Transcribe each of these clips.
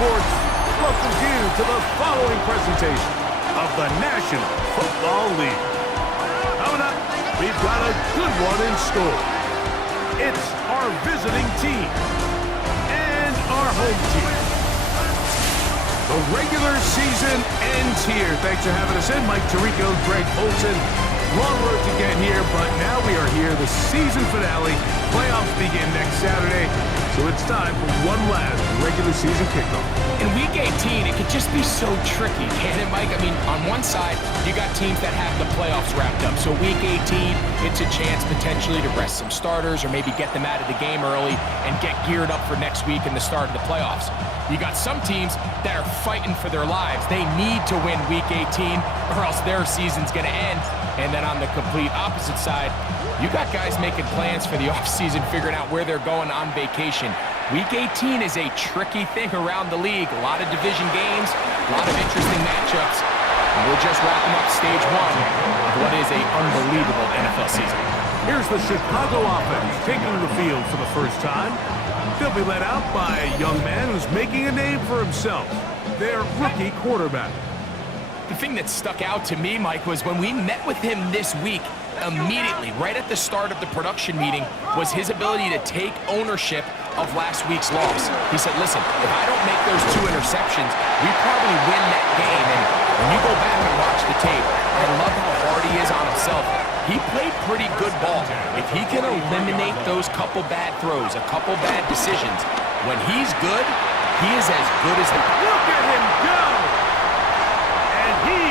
Sports welcomes you to the following presentation of the National Football League. Coming up, we've got a good one in store. It's our visiting team and our home team. The regular season ends here. Thanks for having us in. Mike Tirico, Greg Olson. Long road to get here, but now we are here. The season finale. Playoffs begin next Saturday. So it's time for one last regular season kickoff. In Week 18, it could just be so tricky, can't it, Mike? I mean, on one side, you got teams that have the playoffs wrapped up. So Week 18, it's a chance potentially to rest some starters or maybe get them out of the game early and get geared up for next week and the start of the playoffs. You got some teams that are fighting for their lives. They need to win Week 18 or else their season's going to end. And then on the complete opposite side, you got guys making plans for the offseason, figuring out where they're going on vacation. Week 18 is a tricky thing around the league. A lot of division games, a lot of interesting matchups. And we're just wrapping up stage one of what is an unbelievable NFL season. Here's the Chicago offense taking the field for the first time. They'll be led out by a young man who's making a name for himself, their rookie quarterback. The thing that stuck out to me, Mike, was when we met with him this week, immediately, right at the start of the production meeting, was his ability to take ownership of last week's loss. He said, listen, if I don't make those 2 interceptions, we probably win that game. And when you go back and watch the tape, I love how hard he is on himself. He played pretty good ball. If he can eliminate those couple bad throws, a couple bad decisions, when he's good, he is as good as the... Look at him go! And he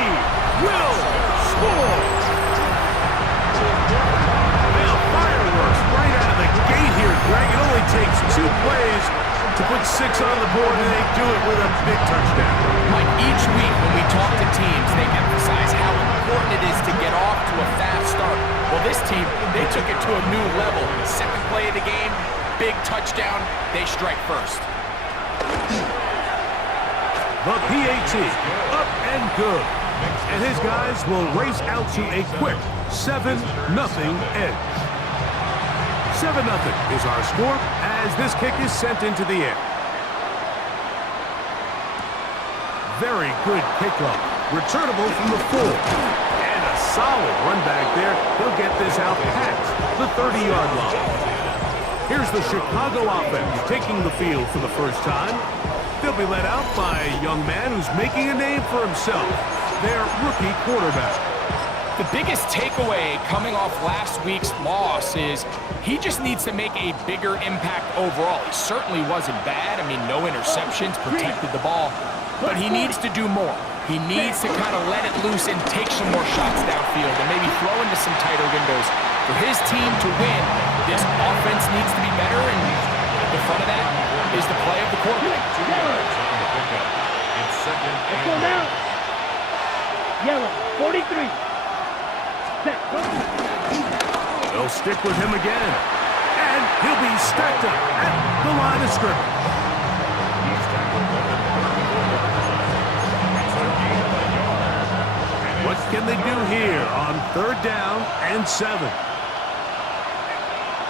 will score! Well, fireworks right out of the gate here, Greg. It only takes 2 plays to put 6 on the board, and they do it with a big touchdown. Like each week when we talk to teams, they emphasize how important it is to get off to a fast start. Well, this team, they took it to a new level. Second play of the game, big touchdown, they strike first. The PAT, up and good. And his guys will race out to a quick 7-0 edge. 7-0 is our score as this kick is sent into the air. Very good kickoff. Returnable from the 4. And a solid run back there. He'll get this out past the 30-yard line. Here's the Chicago offense taking the field for the first time. They'll be led out by a young man who's making a name for himself, their rookie quarterback. The biggest takeaway coming off last week's loss is he just needs to make a bigger impact overall. He certainly wasn't bad. I mean, no interceptions, protected the ball. But he needs to do more. He needs to kind of let it loose and take some more shots downfield and maybe throw into some tighter windows. For his team to win, this offense needs to be better, and at the front of that is the play of the quarterback. Let's go now. Yellow, 43. They'll stick with him again. And he'll be stacked up at the line of scrimmage. What can they do here on 3rd down and 7?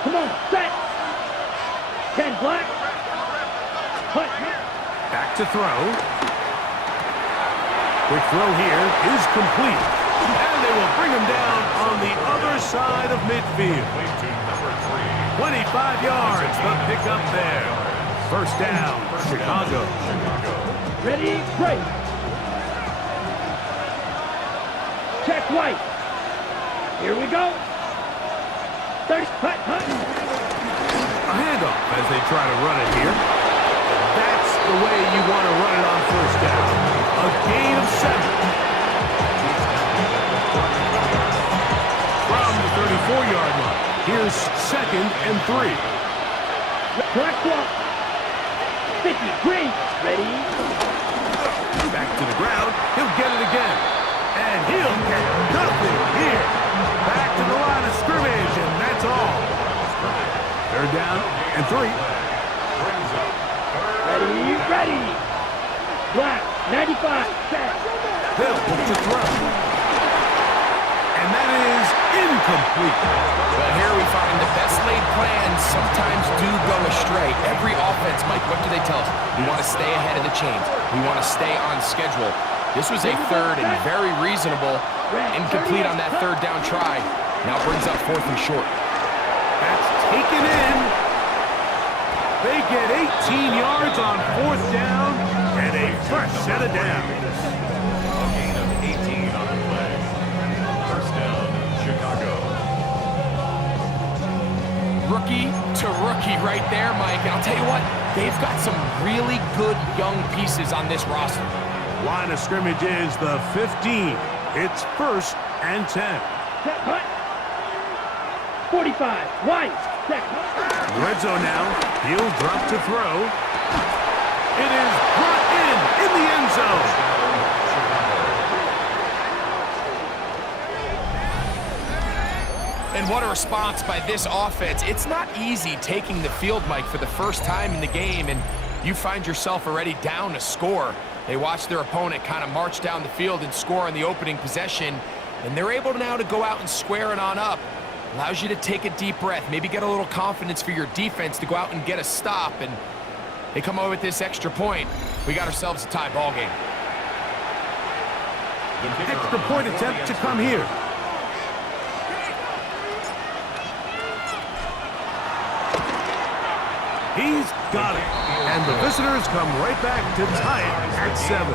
Come on, set. 10 black. Punt. Back to throw. Quick throw here is complete. And they will bring him down on the other side of midfield. 25 yards, the pickup there. 1st down, Chicago. Ready, break. Check white. Here we go. 30, punt. A handoff as they try to run it here. That's the way you want to run it on 1st down. A gain of 7. From the 34-yard line, here's 2nd and 3. Black clock. 50, green. Ready. Back to the ground. He'll get it again. And he'll get nothing here. Back to the line of scrimmage, and that's all. 3rd down and 3. Ready. Black, 95, set. They'll look to throw. And that is incomplete. But here we find the best laid plans sometimes do go astray. astray. Every offense, Mike, what do they tell us? We want to stay ahead of the chains. We want to stay on schedule. This was a third and very reasonable, incomplete on that third down try. Now brings up 4th and short. That's taken in. They get 18 yards on 4th down and a fresh set of downs. A gain of 18 on the play. First down, Chicago. Rookie to rookie right there, Mike. And I'll tell you what, they've got some really good young pieces on this roster. Line of scrimmage is the 15. It's 1st and 10. Set punt. 45. White. Set punt. Red zone now. He'll drop to throw. It is brought in the end zone. And what a response by this offense. It's not easy taking the field, Mike, for the first time in the game, and you find yourself already down a score. They watch their opponent kind of march down the field and score on the opening possession, and they're able now to go out and square it on up. Allows you to take a deep breath, maybe get a little confidence for your defense to go out and get a stop, and they come over with this extra point. We got ourselves a tie ball game. Extra point attempt to come here. He's got it. And the visitors come right back to tie it at 7.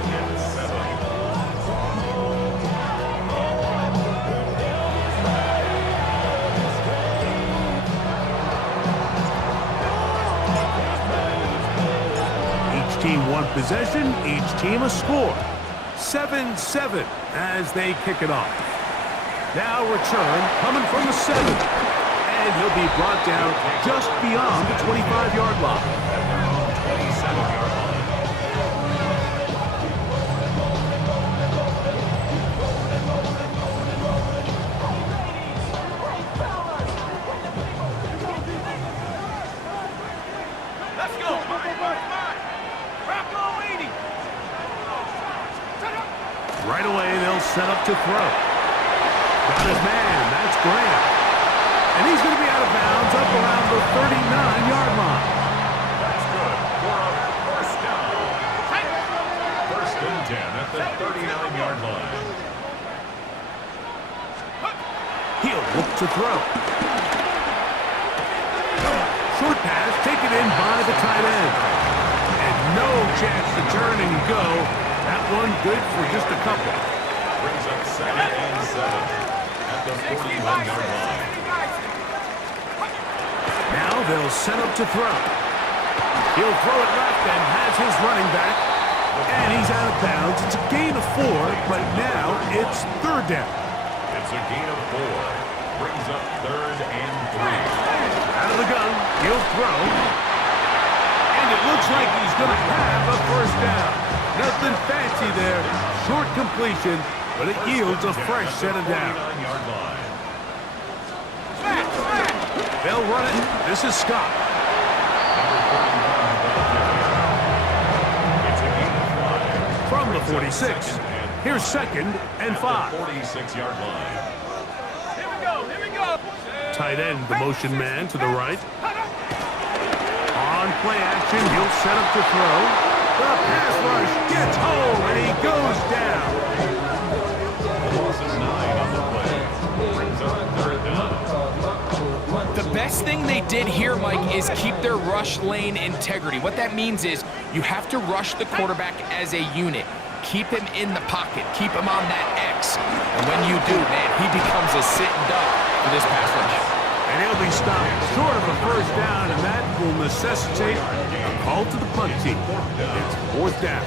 Each team one possession, each team a score. 7-7 as they kick it off. Now return coming from the 7. And he'll be brought down just beyond the 25-yard line. 27-yard line. Let's go. Right away, they'll set up to throw. Got his man. That's Graham. And he's going to be out of bounds up around the 39-yard line. That's good for a first down. First and 10 at the 39-yard line. He'll look to throw. Short pass taken in by the tight end. And no chance to turn and go. That one good for just a couple. Brings up 2nd and 7 at the 41-yard line. Now they'll set up to throw. He'll throw it left and has his running back. And he's out of bounds. It's a gain of 4, but now it's 3rd down. It's a gain of 4. Brings up 3rd and 3. Out of the gun, he'll throw. And it looks like he's going to have a first down. Nothing fancy there. Short completion, but it yields a fresh set of downs. 49-yard line. They'll run it. This is Scott. Number 41. It's a gain of 5. From the 46. Here's 2nd and 5. 46-yard line. Tight end, the motion man to the right. On play action, he'll set up to throw. The pass rush gets home, and he goes down. Loss of 9 on the play. Brings up 3rd down. The best thing they did here, Mike, is keep their rush lane integrity. What that means is you have to rush the quarterback as a unit. Keep him in the pocket. Keep him on that X. And when you do, man, he becomes a sitting duck for this pass rush. And he'll be stopped short of a first down, and that will necessitate a call to the punt team. It's 4th down.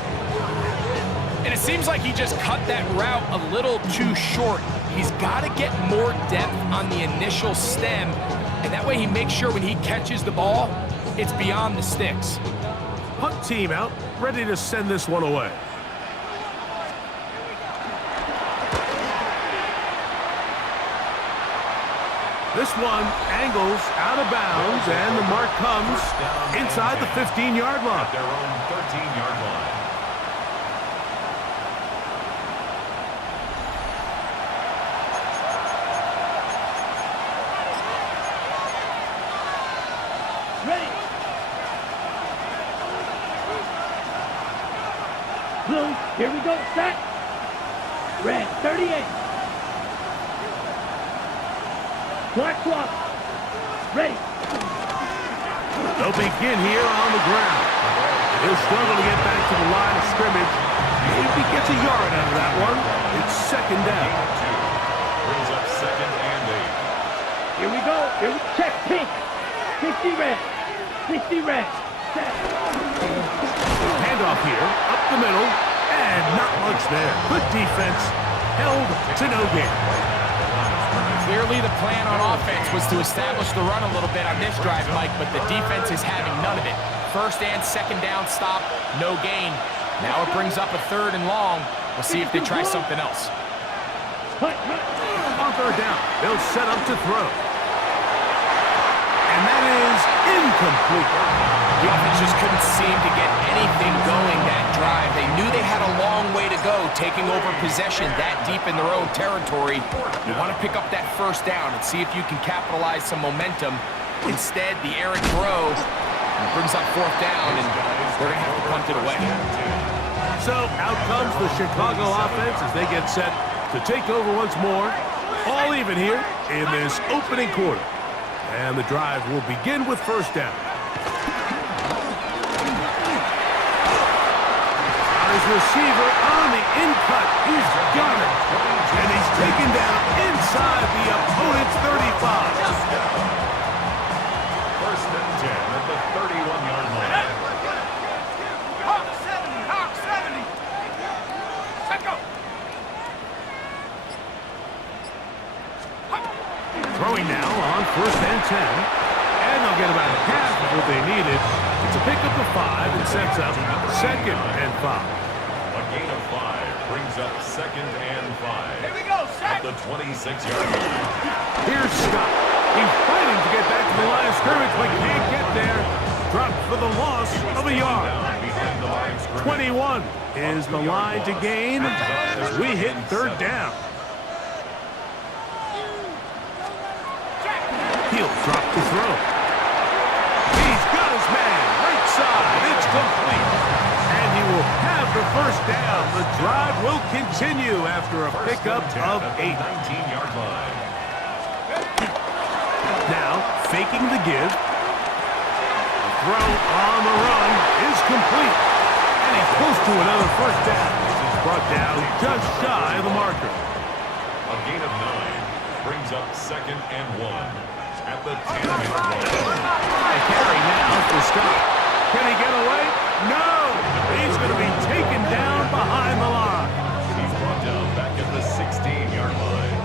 And it seems like he just cut that route a little too short. He's got to get more depth on the initial stem, and that way he makes sure when he catches the ball, it's beyond the sticks. Punt team out, ready to send this one away. This one angles out of bounds, and the mark comes inside the 15-yard line. Their own 13-yard line. Ready. Blue, here we go, set. Red, 38. Black swap. Ready. They'll begin here on the ground. He'll struggle to get back to the line of scrimmage. If he gets a yard out of that one, it's second down. Brings up second and 8. Here we go. Here we check pink. 60 red. 60 red. Set. Handoff here, up the middle, and not much there. Good defense, held to no gain. Clearly the plan on offense was to establish the run a little bit on this drive, Mike, but the defense is having none of it. First and second down stop, no gain. Now it brings up a third and long. We'll see if they try something else. On third down, they'll set up to throw. And that is incomplete. The offense just couldn't seem to get anything going that drive. They knew they had a long way to go, taking over possession that deep in their own territory. You want to pick up that first down and see if you can capitalize some momentum. Instead, the errant throw brings up fourth down, and they're going to have to punt it away. So out comes the Chicago offense as they get set to take over once more. All even here in this opening quarter. And the drive will begin with first down. His receiver on the in-cut. He's got it. And he's taken down inside the opponent's 35. First and 10 at the 31-yard line. Hawk 70, Hawk 70. Let go. Throwing now on first and 10. And they'll get about half of what they needed. It's a pickup of 5 and sets up second and 5. A gain of 5 brings up second and 5. Here we go, At set. the 26-yard line. Here's Scott. He's fighting to get back to the line of scrimmage, but can't get there. Dropped for the loss of a yard. Down behind the line of scrimmage. 21 is the line to gain as we hit third down. He'll drop to throw. He's got his man right side. It's complete. And he will have the first down. The drive will continue after a pickup of 8. 19-yard line. Now, faking the give. The throw on the run is complete. And he's close to another first down. This is brought down just shy of the marker. A gain of 9 brings up second and 1 at the 10-yard line. High carry now for Scott. Can he get away? No! He's going to be taken down behind the line. He's brought down back at the 16-yard line.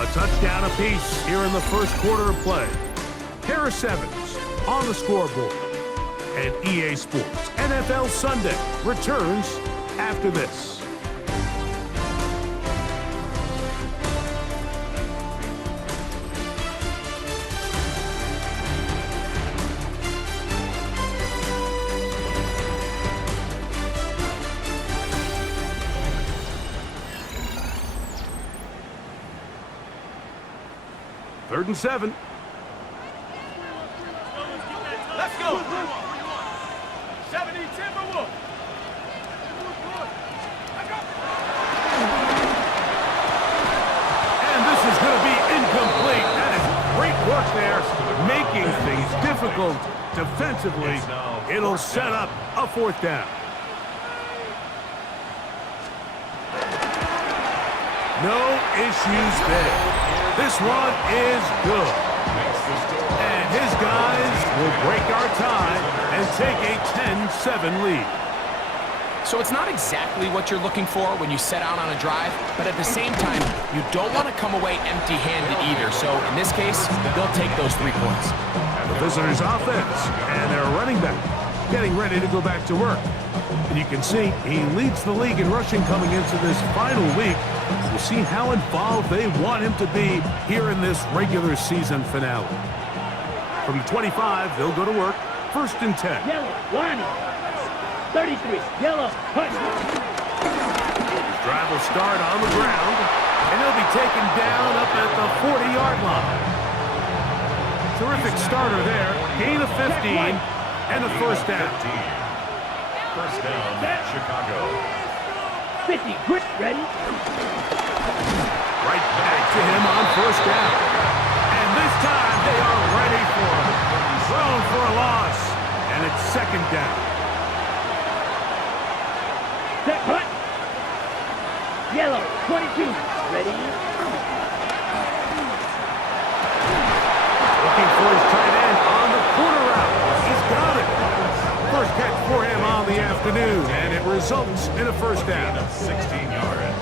A touchdown apiece here in the first quarter of play. Harris Evans on the scoreboard. And EA Sports NFL Sunday returns after this. Third and 7. Let's go. 70 Timberwolves. And this is going to be incomplete. That is great work there, making things difficult defensively. It'll set up a fourth down. No issues there. This one is good. And his guys will break our tie and take a 10-7 lead. So it's not exactly what you're looking for when you set out on a drive, but at the same time, you don't want to come away empty-handed either. So in this case, they'll take those 3 points. The visitors' offense and their running back getting ready to go back to work. And you can see he leads the league in rushing coming into this final week. We'll see how involved they want him to be here in this regular season finale. From the 25, they'll go to work. First and 10. Yellow, Lonnie. 33, yellow, punch. Drive will start on the ground, and he'll be taken down up at the 40-yard line. Terrific starter there. Gain of 15 and a first down. First down, Chicago. 50, grip, ready. Right back to him on first down. And this time they are ready for him. Thrown for a loss. And it's second down. Set, cut. Yellow, 22, ready. Looking for his tight end on the corner route. He's got it. First catch for him on the afternoon, and it results in a first down. 16 yards.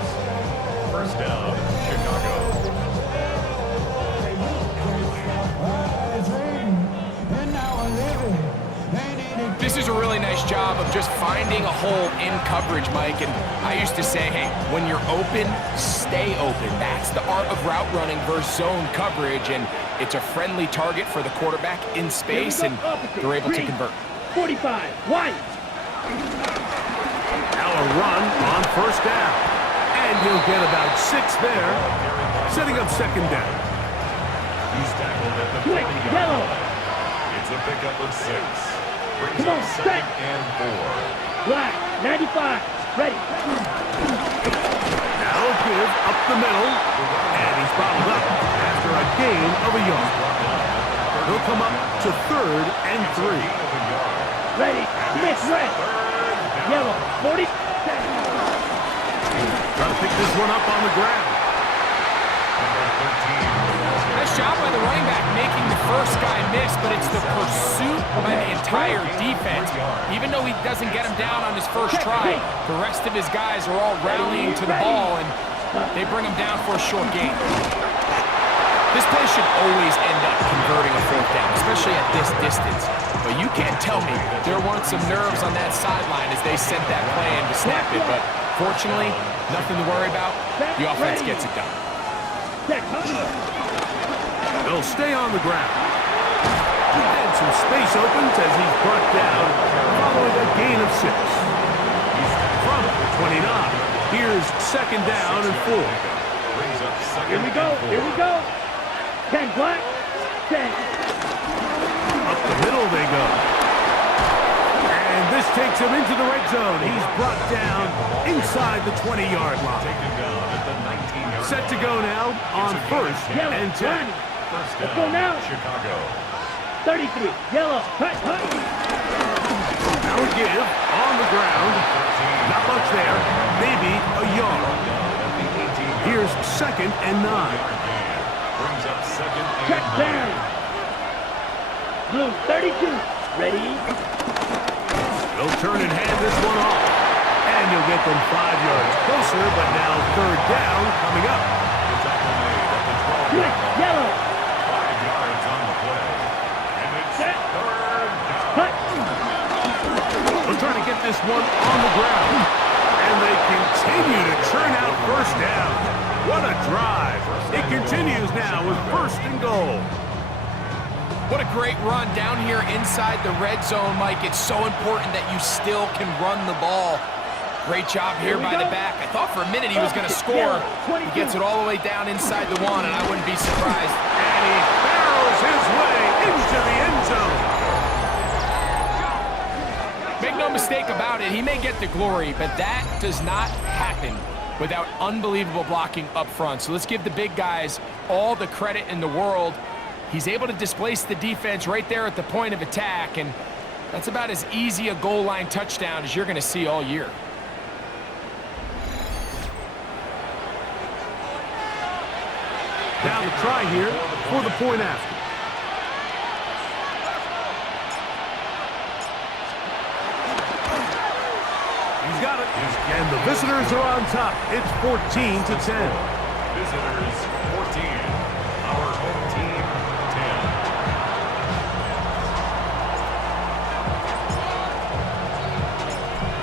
First down, Chicago. This is a really nice job of just finding a hole in coverage, Mike. And I used to say, hey, when you're open, stay open. That's the art of route running versus zone coverage. And it's a friendly target for the quarterback in space, and they're able to convert. 45, white. Now a run on first down. And he'll get about 6 there, setting up second down. He's tackled at the Quick, 40-yard yellow. line. It's a pickup of 6. Brings Come on, up second set. and 4. Black, 95, ready. Now a give up the middle. And he's bottled up after a gain of a yard. He'll come up to third and 3. Ready, Smith, red. Yellow, 40. Trying to pick this one up on the ground. Nice job by the running back making the first guy miss, but it's the pursuit by the entire defense. Even though he doesn't get him down on his first try, the rest of his guys are all rallying to the ball, and they bring him down for a short gain. This play should always end up converting a fourth down, especially at this distance. But you can't tell me there weren't some nerves on that sideline as they sent that play in to snap it. But fortunately, nothing to worry about. The offense gets it done. They'll stay on the ground. And some space opens as he's brought down following a gain of 6. From the 29, here's second down and 4. Here we go, here we go. 10, black, 10. Up the middle they go. And this takes him into the red zone. He's brought down inside the 20-yard line. Set to go now on first and 10. Let's go now. Chicago. 33, yellow, cut. Now a give on the ground. Not much there. Maybe a yard. Here's second and 9. Brings up second and Check 9. down. Blue, 32, ready. They'll turn and hand this one off. And you'll get them 5 yards closer, but now third down coming up. The tackle made at the 12-yard Quick, line. yellow, 5 yards on the play. And it's set, third down. cut. They're trying to get this one on the ground. And they continue to churn out first down. What a drive. It continues now with first and goal. What a great run down here inside the red zone, Mike. It's so important that you still can run the ball. Great job here by the back. I thought for a minute he was going to score. He gets it all the way down inside the 1, and I wouldn't be surprised. And he barrels his way into the end zone. Make no mistake about it, he may get the glory, but that does not happen without unbelievable blocking up front. So let's give the big guys all the credit in the world. He's able to displace the defense right there at the point of attack, and that's about as easy a goal line touchdown as you're going to see all year. Now the try here for the point after. He's got it. And the visitors are on top. It's 14-10. Visitors 14. Our home team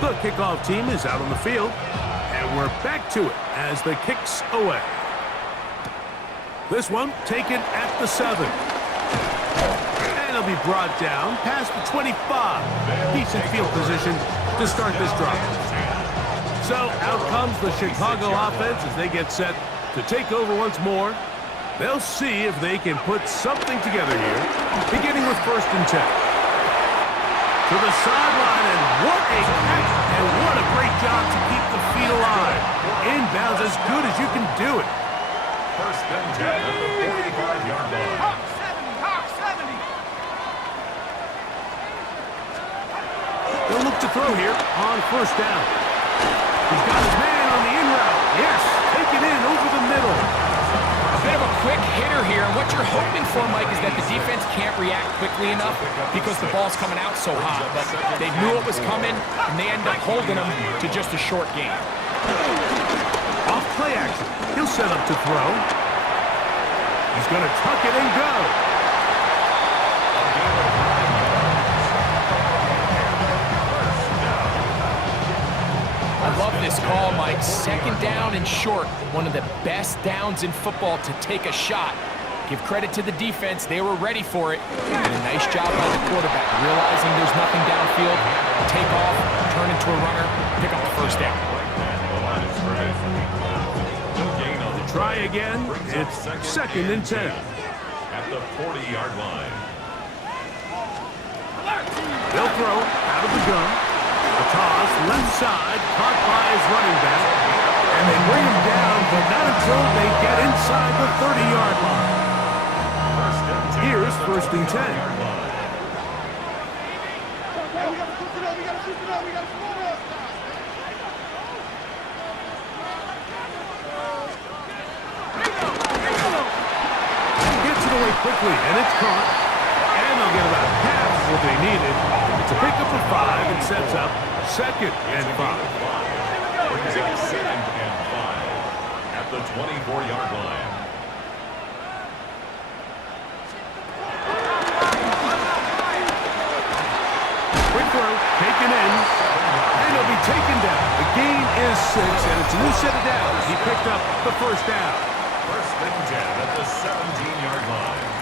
10. The kickoff team is out on the field. And we're back to it as the kicks away. This one taken at the 7. And it'll be brought down past the 25. Decent field position to start this drive. So out comes the Chicago offense as they get set to take over once more. They'll see if they can put something together here, beginning with first and 10. to the sideline, and what a catch, and what a great job to keep the feet alive. Inbounds as good as you can do it. First and 10 at the 45-yard line. Hawk 70, Hawk 70. They'll look to throw here on first down. He's got his man on the in route. Yes, take it in over the middle. A bit of a quick hitter here, and what you're hoping for, Mike, is that the defense can't react quickly enough because the ball's coming out so hot. But they knew it was coming, and they end up holding them to just a short gain. Off play action. He'll set up to throw. He's going to tuck it and go. I love this call, Mike. Second down and short. One of the best downs in football to take a shot. Give credit to the defense. They were ready for it. And a nice job by the quarterback, realizing there's nothing downfield. Take off, turn into a runner, pick up the first down. Try again. It's second and 10. At the 40-yard line. They'll throw out of the gun. The toss, left side, caught by his running back. And they bring him down, but not until they get inside the 30-yard line. Here's first and 10. Gets it away quickly, and it's caught. And they'll get about half of what they needed. It's a pickup of 5 and sets up second and 5. Brings up second and 5 at the 24-yard line. Quick throw, taken in, and he'll be taken down. The gain is 6, and it's a new set of downs. He picked up the first down. First and 10 at the 17-yard line.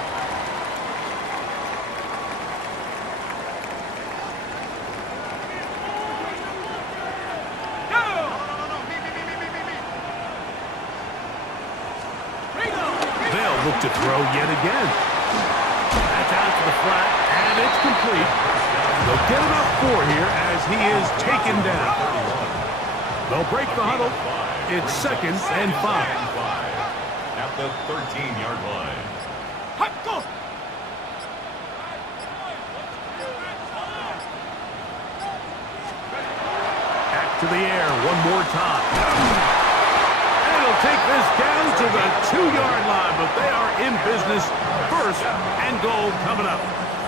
They'll look to throw yet again. That's out to the flat, and it's complete. They'll get about 4 here as he is taken down. They'll break the huddle. It's second and 5. At the 13-yard line. Hot go. Back to the air one more time. And he'll take this down to the 2-yard line, but they are in business. First and goal coming up.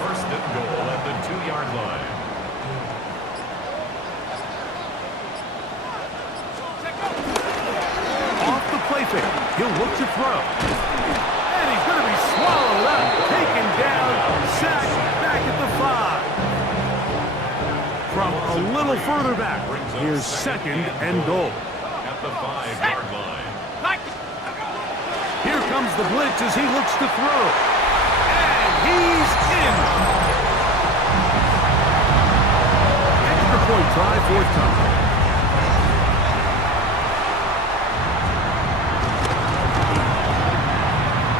First and goal at the 2-yard line. Off the play fake. He'll look to throw. And he's going to be swallowed up, taken down, sacked back at the 5. From a little further back, here's second and goal. At the 5-yard line. Here comes the blitz as he looks to throw. And he's in. Extra point try, fourth time.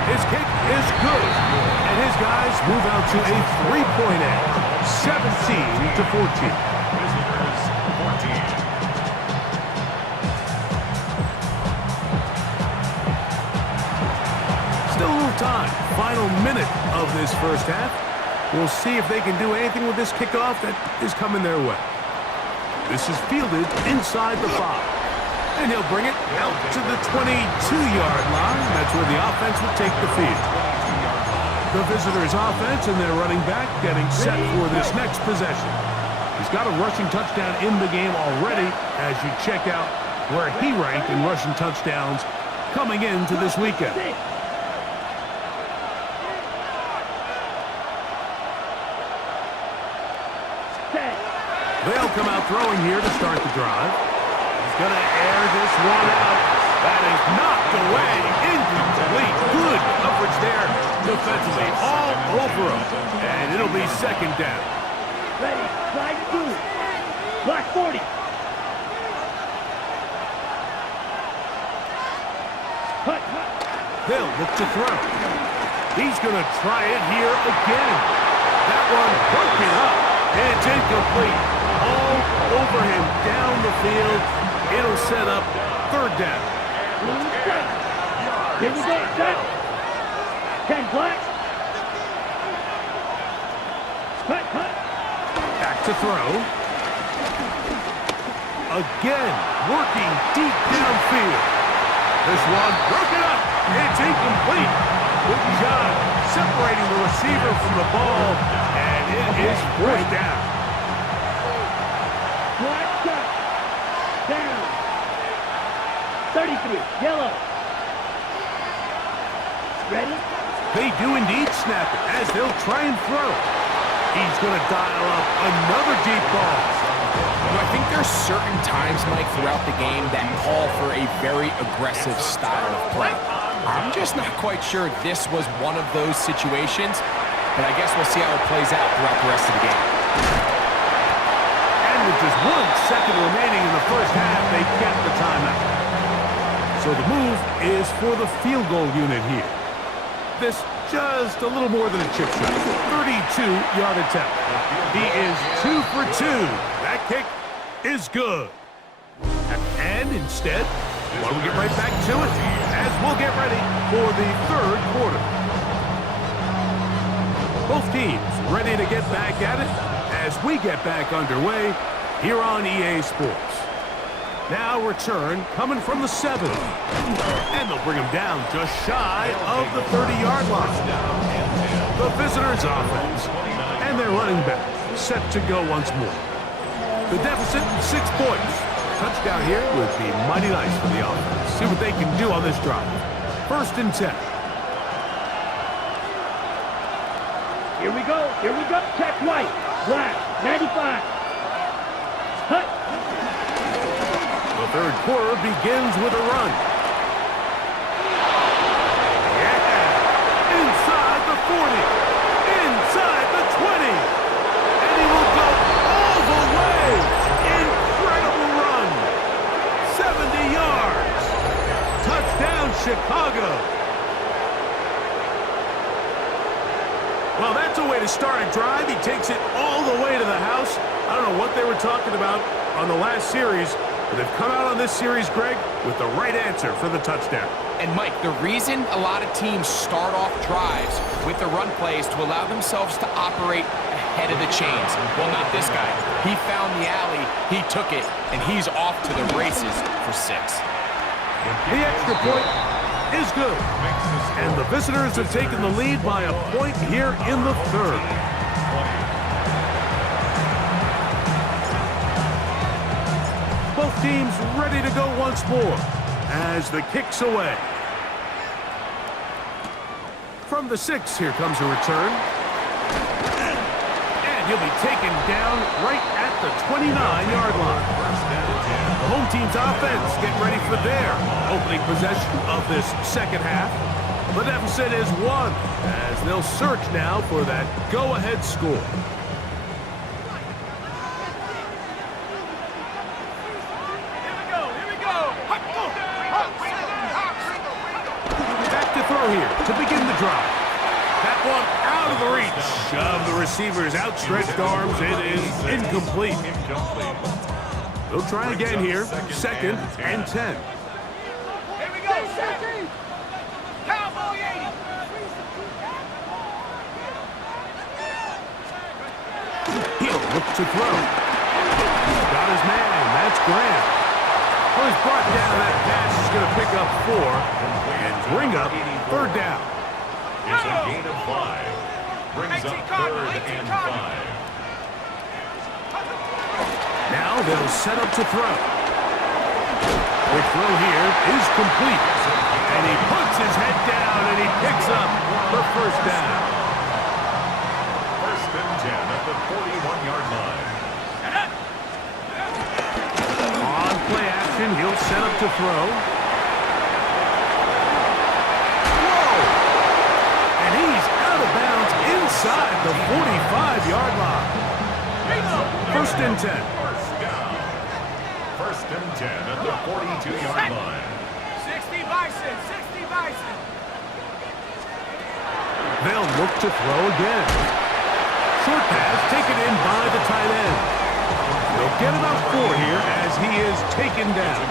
His kick is good. And his guys move out to a 3-point edge. 17-14. Visitors 14. Still a little time. Final minute of this first half. We'll see if they can do anything with this kickoff that is coming their way. This is fielded inside the 5. And he'll bring it out to the 22-yard line. That's where the offense will take the field. The visitors' offense and their running back getting set for this next possession. He's got a rushing touchdown in the game already as you check out where he ranked in rushing touchdowns coming into this weekend. They'll come out throwing here to start the drive. He's going to air this one out. That is knocked away. Incomplete. Good coverage there defensively. All over him. And it'll be second down. Ready, slide 2. Block 40. Hut. They'll look to throw. He's going to try it here again. That one broken up. It's It's incomplete. All over him down the field. It'll set up third down. Here we go, set. 10 black. Cut. Back to throw. Again, working deep downfield. This one broken up. It's incomplete. Good job separating the receiver from the ball, and it is fourth down. Black cut. Down. 33, yellow. Ready? They do indeed snap it as they'll try and throw. He's going to dial up another deep ball. I think there's certain times, Mike, throughout the game that call for a very aggressive style of play. I'm just not quite sure this was one of those situations, but I guess we'll see how it plays out throughout the rest of the game. And with just 1 second remaining in the first half, they get the timeout. So the move is for the field goal unit here. This just a little more than a chip shot. 32-yard attempt. He is 2 for 2. That kick is good. And instead, why don't we get right back to it as we'll get ready for the third quarter. Both teams ready to get back at it as we get back underway here on EA Sports. Now return coming from the 7. And they'll bring him down just shy of the 30-yard line. The visitors' offense and their running back set to go once more. The deficit, 6 points. Touchdown here would be mighty nice for the offense. See what they can do on this drive. 1st and 10. Here we go. Check white. Black, 95. Cut. The third quarter begins with a run. Yeah! Inside the 40. Inside the 20. And he will go all the way. Incredible run. 70 yards. Touchdown, Chicago. Well, that's a way to start a drive. He takes it all the way to the house. I don't know what they were talking about on the last series, but they've come out on this series, Greg, with the right answer for the touchdown. And Mike, the reason a lot of teams start off drives with the run plays to allow themselves to operate ahead of the chains. Well, not this guy. He found the alley, he took it, and he's off to the races for 6. The extra point is good. And the visitors have taken the lead by a point here in the third. Both teams ready to go once more as the kick's away. From the 6, here comes a return. And he'll be taken down right at the 29-yard line. The home team's offense getting ready for their opening possession of this second half. The deficit is 1 as they'll search now for that go-ahead score. Back to throw here to begin the drive. That one out of the reach of the receiver's outstretched arms. It is incomplete. They'll try again here. 2nd and 10. Here we go, second. Cowboy 80. He'll look to throw. Got his man. That's Graham. Well, he's brought down. That pass is going to pick up 4 and bring up third down. It's a gain of 5. Brings up 3rd and 5. Now they'll set up to throw. The throw here is complete. And he puts his head down and he picks up the first down. 1st and 10 at the 41-yard line. On play action, he'll set up to throw. Whoa! And he's out of bounds inside the 45-yard line. 1st and 10. 1st and 10 at the 42-yard line. 60 Bison, 60 Bison. They'll look to throw again. Short pass taken in by the tight end. They'll get about 4 here as he is taken down.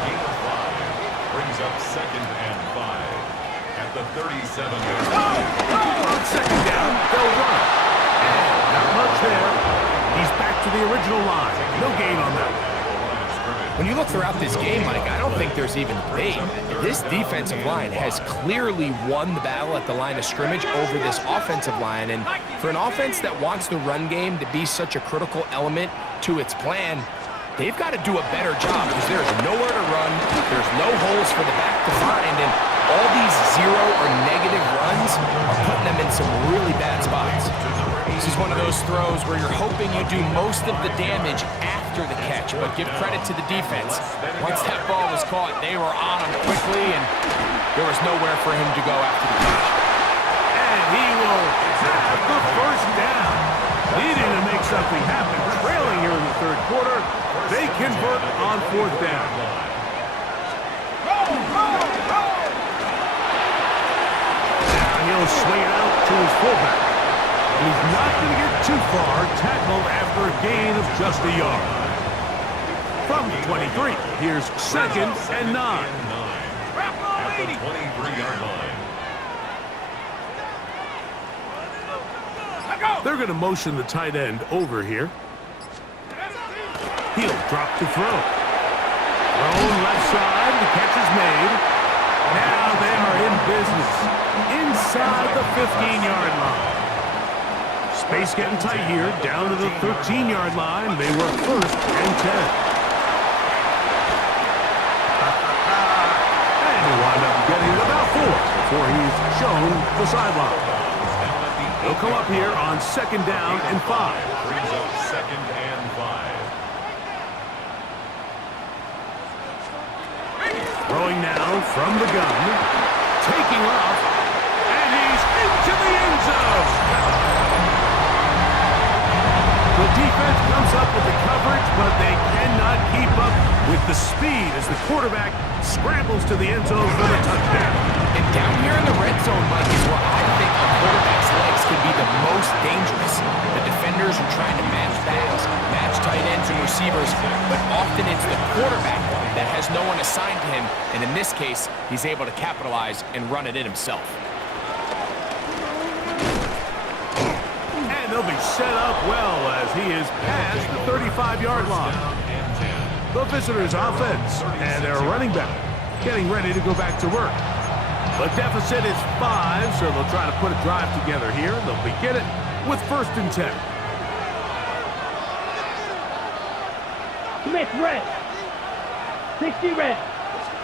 Brings up 2nd and 5 at the 37. On 2nd down, they'll run. And not much there. He's back to the original line. No gain on that. When you look throughout this game, Mike, I don't think there's even debate. This defensive line has clearly won the battle at the line of scrimmage over this offensive line. And for an offense that wants the run game to be such a critical element to its plan, they've got to do a better job because there's nowhere to run, there's no holes for the back to find, and all these zero or negative runs are putting them in some really bad spots. This is one of those throws where you're hoping you do most of the damage after the catch, but give credit to the defense. Once that ball was caught, they were on him quickly, and there was nowhere for him to go after the catch. And he will have the first down. Needing to make something happen. Trailing here in the 3rd quarter. They convert on 4th down. Now he'll swing it out to his fullback. He's not going to get too far. Tackled after a gain of just a yard. From the 23, here's 2nd and 9. At the 23-yard line. They're going to motion the tight end over here. He'll drop to throw. Thrown left side. The catch is made. Now they are in business. Inside the 15-yard line. Space getting tight here. Down to the 13-yard line. They work 1st and 10. And he'll wind up getting about 4 before he's shown the sideline. He'll come up here on 2nd down and 5. Brings up 2nd and 5. Throwing now from the gun. Taking off. And he's into the end zone. The defense comes up with the coverage, but they cannot keep up with the speed as the quarterback scrambles to the end zone for the touchdown. And down here in the red zone, Mike, is where I think a quarterback's legs can be the most dangerous. The defenders are trying to match backs, match tight ends and receivers, but often it's the quarterback that has no one assigned to him, and in this case, he's able to capitalize and run it in himself. And they'll be set up well as he is past the 35-yard line. The visitors' offense and their running back getting ready to go back to work. The deficit is 5, so they'll try to put a drive together here. They'll begin it with 1st and 10. Smith, red. 60 red.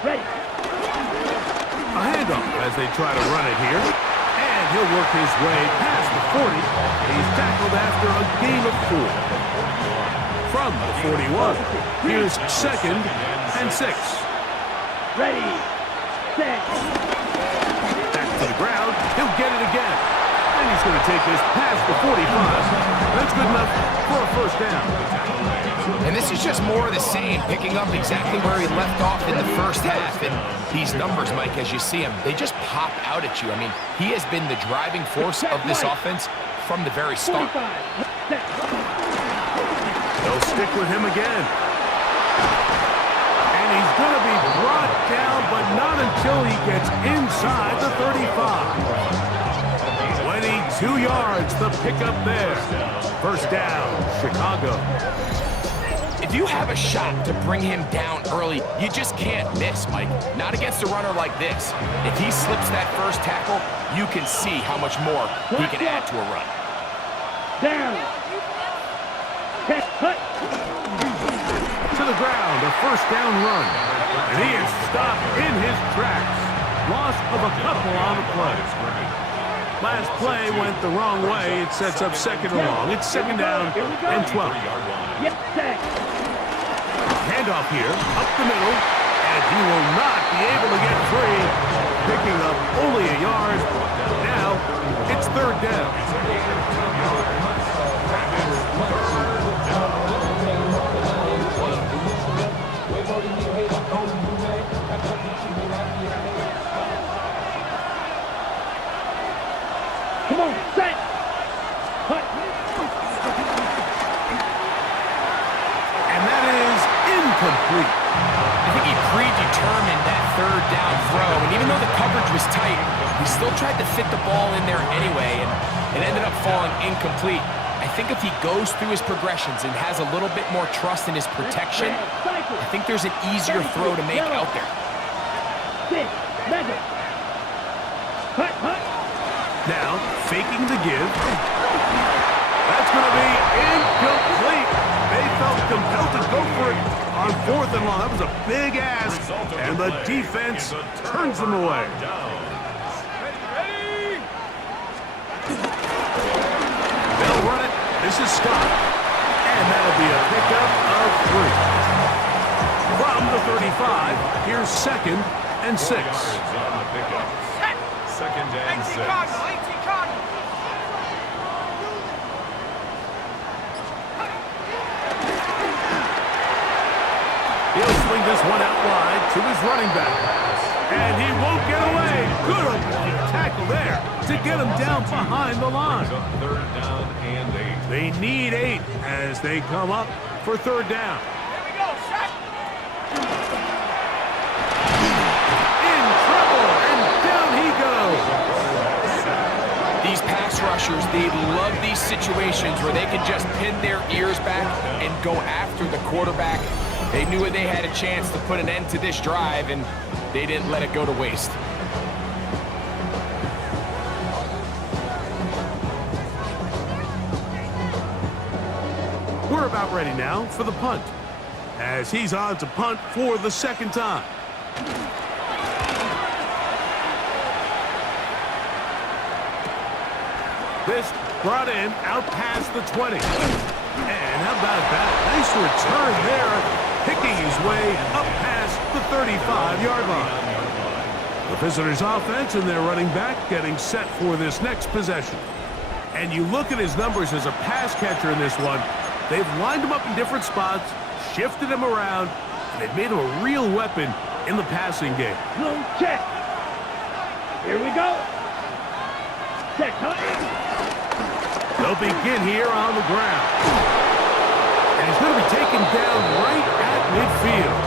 Ready. A handoff as they try to run it here. And he'll work his way past the 40. He's tackled after a gain of 4. From the 41, here's 2nd and 6. Ready. Set. Back to the ground. He'll get it again. And he's going to take this past the 45. That's good enough for a 1st down. And this is just more of the same, picking up exactly where he left off in the 1st half. And these numbers, Mike, as you see him, they just pop out at you. I mean, he has been the driving force of this offense from the very start. They'll stick with him again. And he's going to be brought down, but not until he gets inside the 35. 22 yards, the pickup there. 1st down, Chicago. If you have a shot to bring him down early, you just can't miss, Mike. Not against a runner like this. If he slips that 1st tackle, you can see how much more he can add to a run. Down. Cut. To the ground, a 1st down run. And he is stopped in his tracks. Loss of a couple on the play. Last play went the wrong way. It sets up 2nd and long. It's 2nd down and 12. Yep, set. Handoff here, up the middle, and he will not be able to get free. Picking up only a yard. Now, it's 3rd down. Come on, set. Cut. And that third down throw, and even though the coverage was tight, he still tried to fit the ball in there anyway, and it ended up falling incomplete. I think if he goes through his progressions and has a little bit more trust in his protection, I think there's an easier throw to make out there. Now, faking the give. That's going to be incomplete. They felt compelled to go for it on 4th and long. That was a big ask, and the defense turns them away. They'll run it. This is Scott, and that'll be a pickup of 3. From the 35, here's 2nd and 6. Second and 6. He'll swing this one out wide to his running back. And he won't get away. Good open tackle there to get him down behind the line. Third down and 8. They need 8 as they come up for 3rd down. Here we go, set. In trouble, and down he goes. These pass rushers, they love these situations where they can just pin their ears back and go after the quarterback. They knew they had a chance to put an end to this drive, and they didn't let it go to waste. We're about ready now for the punt, as he's on to punt for the 2nd time. This brought in out past the 20. And how about that? Nice return there, picking his way up past the 35-yard line. The visitors' offense and their running back getting set for this next possession. And you look at his numbers as a pass catcher in this one. They've lined him up in different spots, shifted him around, and they've made him a real weapon in the passing game. Blue check. Here we go. Check, huh? They'll begin here on the ground. And he's going to be taken down right at midfield.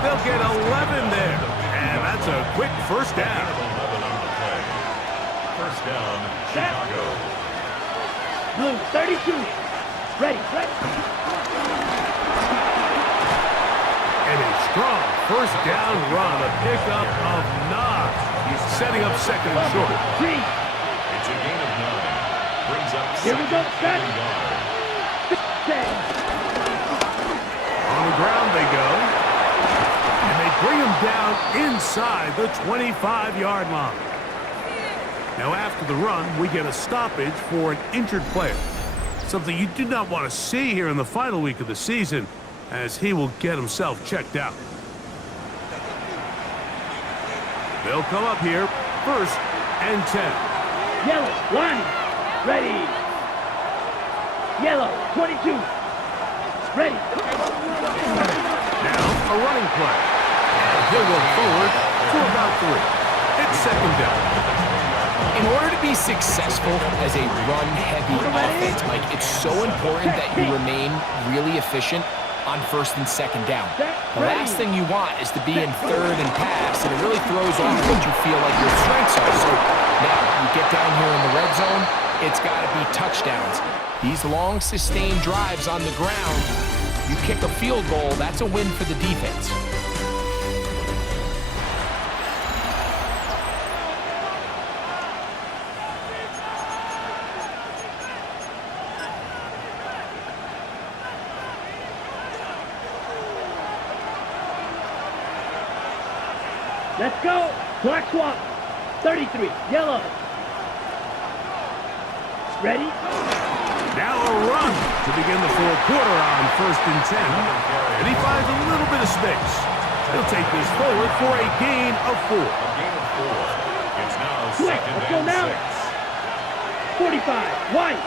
They'll get 11 there. And that's a quick 1st down. 11 on the play. 1st down, Chicago. Blue 32. Ready. And a strong 1st down run, a pickup of 9. He's setting up 2nd and short. 3. It's a gain of 9. Brings up Here we go, 2nd set. and goal. On the ground they go. And they bring him down inside the 25-yard line. Now after the run, we get a stoppage for an injured player. Something you do not want to see here in the final week of the season, as he will get himself checked out. They'll come up here, 1st and 10. Yellow, line. Ready. Yellow, 22. Ready. Now a running play. And he'll go forward for about 3. It's 2nd down. In order to be successful as a run-heavy offense, Mike, it's so important that you remain really efficient on 1st and 2nd down. The last thing you want is to be in 3rd and pass, and it really throws off what you feel like your strengths are. So now you get down here in the red zone, it's got to be touchdowns. These long, sustained drives on the ground, you kick a field goal, that's a win for the defense. Let's go. Black swap. 33. Yellow. Ready? Now a run to begin the 4th quarter on 1st and 10. And he finds a little bit of space. He'll take this forward for a gain of 4. A gain of 4. It's now Quick, 2nd let's go and now. 6. 45. White.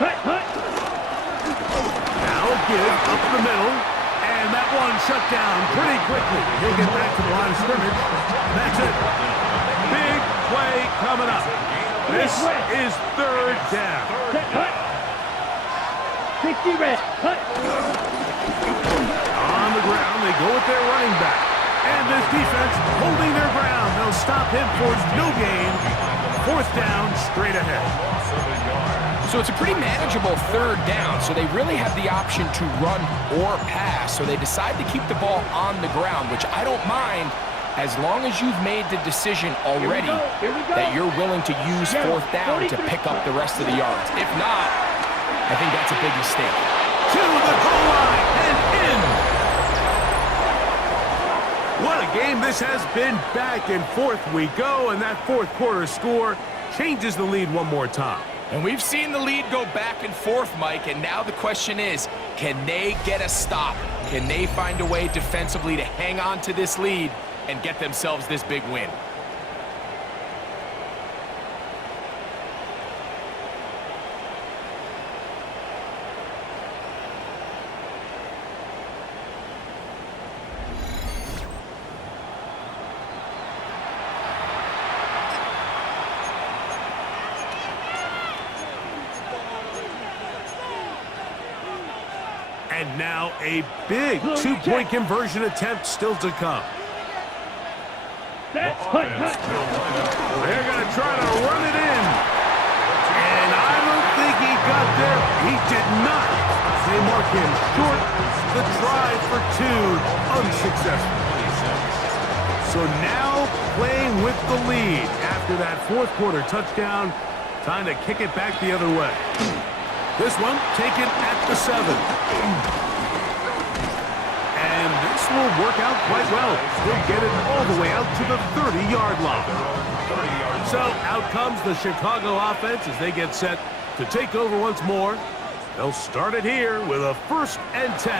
Hut. Now a give up the middle. And that one shut down pretty quickly. He'll get back to the line of scrimmage. That's it. Big play coming up. This is 3rd down. Set, hut. 60 red. Hut. On the ground, they go with their running back. And And this defense holding their ground. They'll stop him for no gain. Fourth down, straight ahead. So it's a pretty manageable third down, so they really have the option to run or pass. So they decide to keep the ball on the ground, which I don't mind as long as you've made the decision already that you're willing to use fourth down to pick up the rest of the yards. If not, I think that's a big mistake. To the goal line and in. What a game this has been. Back and forth we go, and that fourth quarter score changes the lead one more time. And we've seen the lead go back and forth, Mike, and now the question is, can they get a stop? Can they find a way defensively to hang on to this lead and get themselves this big win? And now a big two-point conversion attempt still to come. Set. They're going to try to run it in. And I don't think he got there. He did not. They mark him short. The try for two, unsuccessful. So now playing with the lead after that fourth quarter touchdown. Time to kick it back the other way. This one taken at the 7. And this will work out quite well. They'll get it all the way out to the 30-yard line. So out comes the Chicago offense as they get set to take over once more. They'll start it here with a 1st and 10.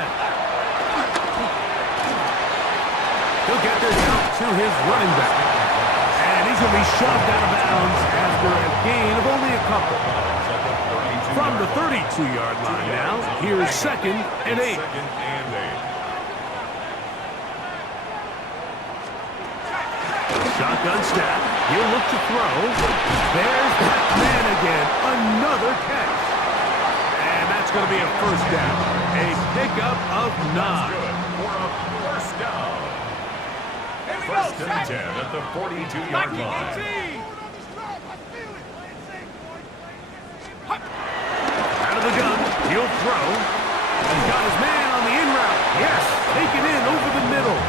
He'll get this out to his running back. And he's going to be shoved out of bounds after a gain of only a couple. From the 32-yard line now, here's 2nd and 8. Shotgun snap. He'll look to throw. There's that man again. Another catch. And that's going to be a 1st down. A pickup of 9. For a 1st down. 1st and 10 at the 42-yard line. Out of the gun, he'll throw. He's got his man on the in route. Yes, taken in over the middle.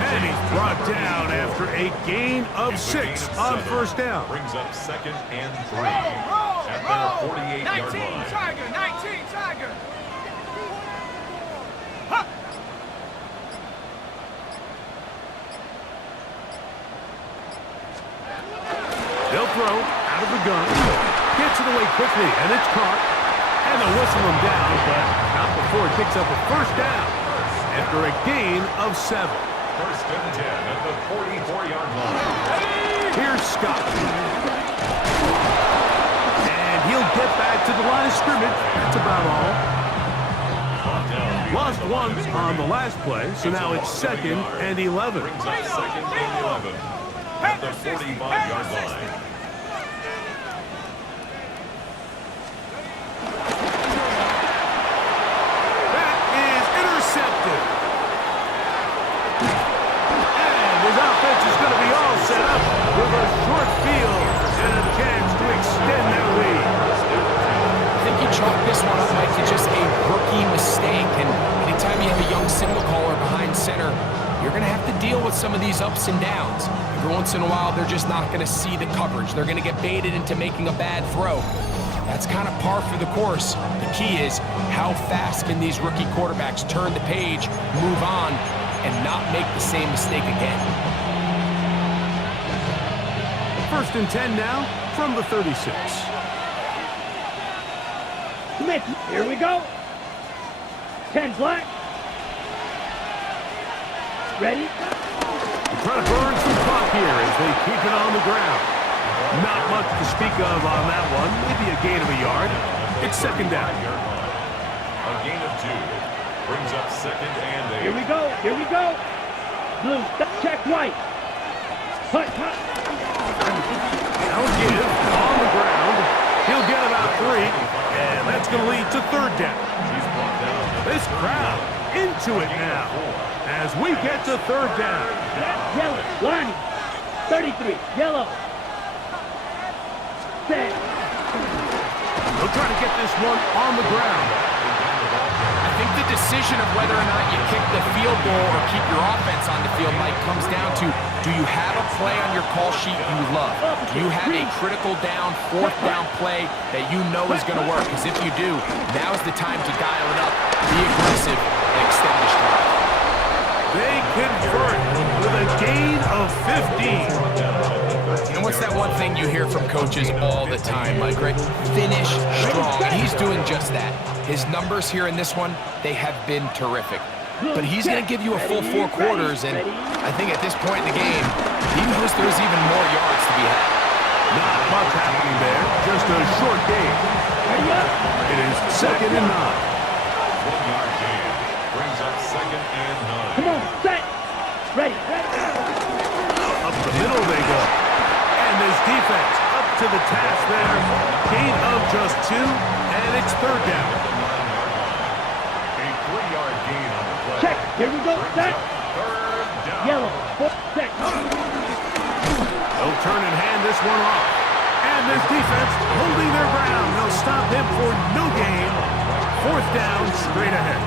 And he's brought down after a gain of 6 on 1st down. Brings up 2nd and 3 at their 48-yard line. 19 Tiger, 19 Tiger. Huh. They'll throw out of the gun. Gets it away quickly, and it's caught. And they'll whistle him down, but not before it picks up a 1st down after a gain of 7. 1st and 10 at the 44-yard line. Here's Scott. And he'll get back to the line of scrimmage. That's about all. Lost one on the last play, so now it's 2nd and 11. Brings up 2nd and 11 at the 45-yard line. That is intercepted. And his offense is going to be all set up with a short field and a chance to extend their lead. I think you chalk this one up, Mike, to just a rookie mistake. And anytime you have a young signal caller behind center, you're going to have to deal with some of these ups and downs. Every once in a while, they're just not going to see the coverage. They're going to get baited into making a bad throw. That's kind of par for the course. The key is how fast can these rookie quarterbacks turn the page, move on, and not make the same mistake again. 1st and 10 now from the 36. Smith, here we go. 10 black. Ready? Trying to burn some clock here as they keep it on the ground. Not much to speak of on that one. Maybe a gain of a yard. It's 2nd down. A gain of 2 brings up 2nd and 8. Here we go. Here we go. Blue, check white. Hut, hut. Now give on the ground. He'll get about 3, and that's going to lead to 3rd down. This crowd into it now as we get to third down. Yellow, line. 33, yellow. Set. They'll try to get this one on the ground. I think the decision of whether or not you kick the field goal or keep your offense on the field, Mike, comes down to, do you have a play on your call sheet you love? Do you have a critical down, fourth down play that you know is going to work? Because if you do, now's the time to dial it up, be aggressive, and extend the drive. They convert with a gain of 15. And what's that one thing you hear from coaches all the time, Mike, right? Finish strong, and he's doing just that. His numbers here in this one, they have been terrific. But he's going to give you a full 4 quarters, and I think at this point in the game, he knows there's even more yards to be had. Not much happening there, just a short gain. It is 2nd and 9. 1-yard gain brings up 2nd and 9. Come on, set. Ready. Up the middle they go. And this defense up to the task there. Gain of just 2, and it's 3rd down. A 3-yard gain on the play. Check. Here we go. Set. 3rd down. Yellow. 4, set. They'll turn and hand this one off. And this defense holding their ground. They'll stop him for no gain. 4th down, straight ahead.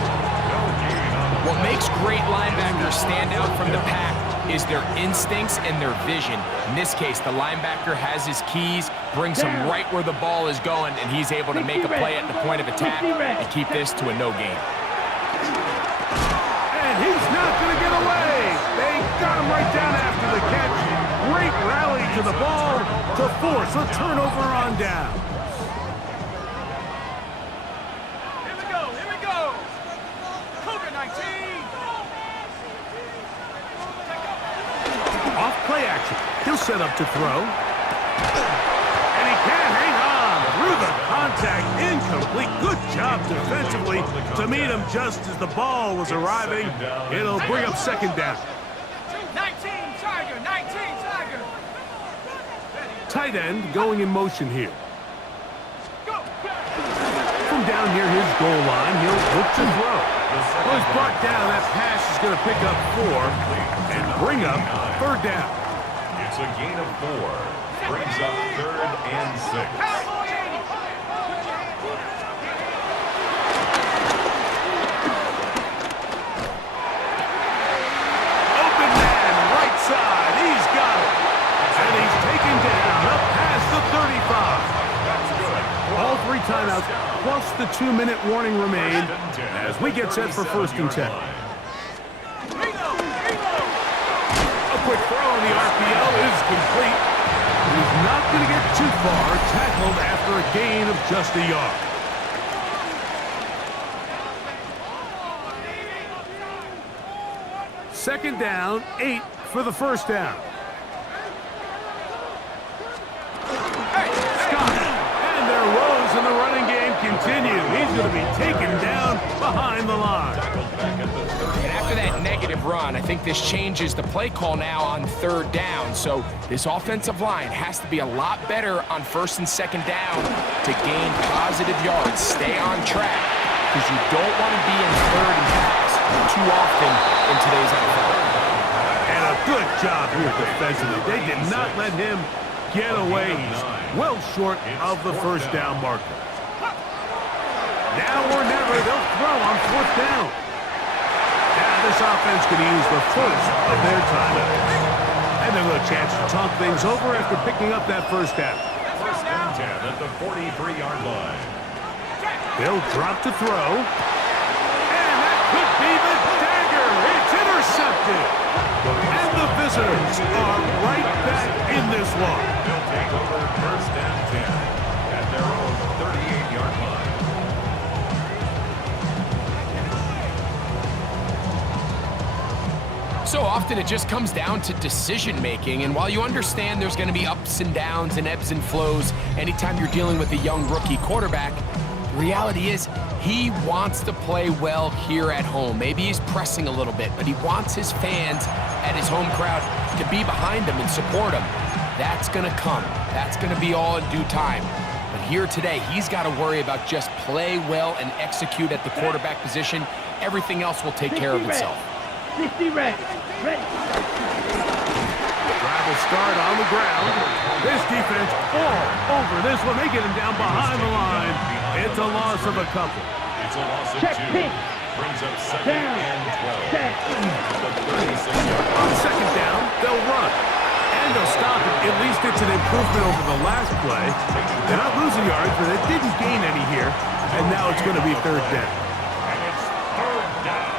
What makes great linebackers stand out from the pack is their instincts and their vision. In this case, the linebacker has his keys, brings him right where the ball is going, and he's able to make a play at the point of attack and keep this to a no gain. And he's not going to get away. They got him right down after the catch. Great rally to the ball to force a turnover on down. Here we go, here we go. Cougar 19. Off play action. He'll set up to throw. And he can't hang on through the contact. Incomplete. Good job defensively to meet him just as the ball was arriving. It'll bring up 2nd down. 19 Tiger, 19 Tiger. Tight end going in motion here. Go. From down near his goal line, he'll look to throw. Well, he's brought down. That pass is going to pick up 4 and bring up 3rd down. It's a gain of 4. Brings up 3rd and 6. Cowboy 80. Open man, right side. He's got it. And he's taken down up past the 35. All 3 timeouts plus the 2-minute warning remain as we get set for 1st and 10. A quick throw on the RPO is complete. He's not going to get too far, tackled after a gain of just a yard. Second down, 8 for the 1st down. Scott, and their woes in the running game continue. He's going to be taken down behind the line. And after that negative run, I think this changes the play call now on 3rd down. So this offensive line has to be a lot better on 1st and 2nd down to gain positive yards. Stay on track, because you don't want to be in 3rd and pass too often in today's NFL. And a good job here defensively. They did not let him get away. He's well short of the 1st down marker. Now or never, they'll throw on 4th down. Now this offense could use the first of their timeouts. And they'll have a chance to talk things over after picking up that 1st down. 1st and 10 at the 43-yard line. They'll drop to throw. And that could be the dagger. It's intercepted. And the visitors are right back in this one. They'll take over 1st and 10 at their own 38-yard line. So often it just comes down to decision making, and while you understand there's going to be ups and downs and ebbs and flows anytime you're dealing with a young rookie quarterback, the reality is he wants to play well here at home. Maybe he's pressing a little bit, but he wants his fans at his home crowd to be behind him and support him. That's going to come. That's going to be all in due time. But here today, he's got to worry about just play well and execute at the quarterback position. Everything else will take care of itself. 60 red. Ready. Travel start on the ground. This defense all over this one. They get him down behind the line. It's a loss of a couple. It's a loss of Check 2. pink. Brings up second Down. and 12. Set. The 36-yard On second down, they'll run. And they'll stop it. At least it's an improvement over the last play. They're not losing yards, but they didn't gain any here. And now it's going to be third down. And it's third down.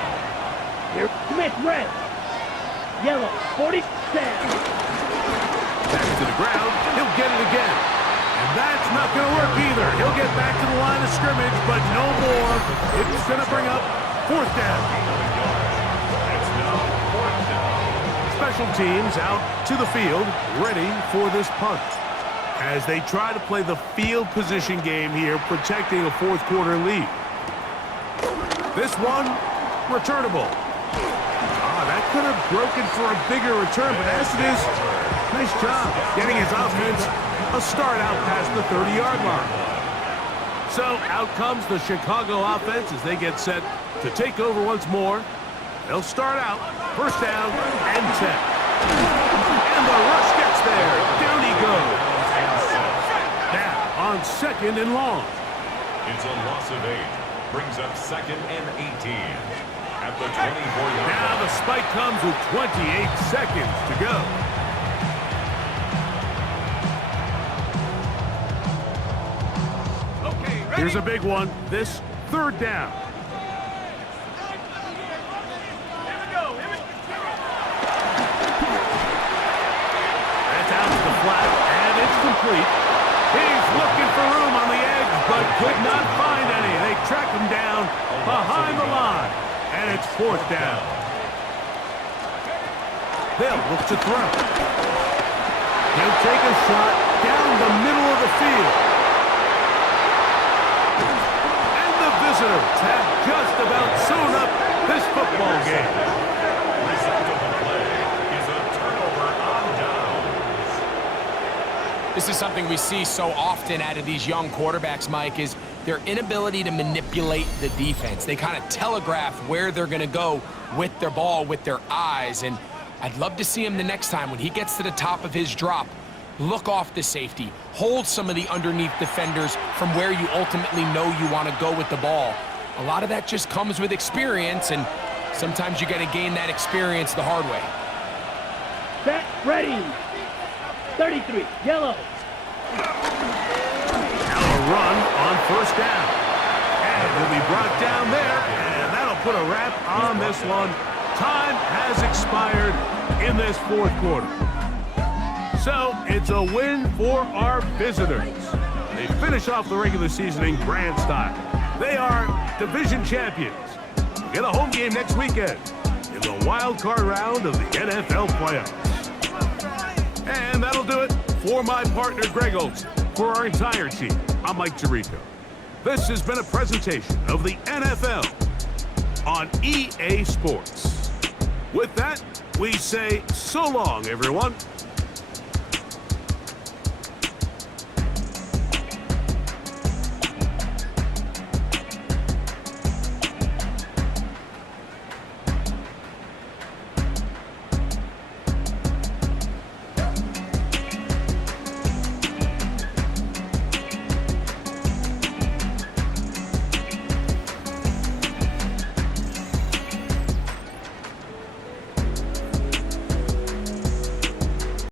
Here, Smith, red. Yellow, 40, set. Back to the ground. He'll get it again. And that's not going to work either. He'll get back to the line of scrimmage, but no more. It's going to bring up fourth down. It's now fourth down. Special teams out to the field, ready for this punt. As they try to play the field position game here, protecting a fourth quarter lead. This one, returnable. That could have broken for a bigger return, but as it is, nice job getting his offense a start out past the 30-yard line. So out comes the Chicago offense as they get set to take over once more. They'll start out, first down and 10. And the rush gets there. Down he goes. Now on second and long. It's a loss of 8. Brings up second and 18. At the 24-yard Now line. the spike comes with 28 seconds to go. Okay, ready? Here's a big one. This third down. Here we go. Here we go. That's out to the flat, and it's complete. He's looking for room on the edge, but could not find any. They track him down behind the line, and it's fourth down. They'll look to throw. He'll take a shot down the middle of the field. And the visitors have just about sewn up this football game. Result of the play is a turnover on downs. This is something we see so often out of these young quarterbacks, Mike, is their inability to manipulate the defense. They kind of telegraph where they're going to go with their ball, with their eyes. And I'd love to see him the next time when he gets to the top of his drop. Look off the safety. Hold some of the underneath defenders from where you ultimately know you want to go with the ball. A lot of that just comes with experience, and sometimes you got to gain that experience the hard way. Set, ready. 33, yellow. Now a run on first down. And will be brought down there, and that'll put a wrap on this one. Time has expired in this fourth quarter. So it's a win for our visitors. They finish off the regular season in grand style. They are division champions. Get a home game next weekend in the wild card round of the NFL playoffs. And that'll do it for my partner, Greg Olson. For our entire team, I'm Mike Tirico. This has been a presentation of the NFL on EA Sports. With that, we say so long, everyone.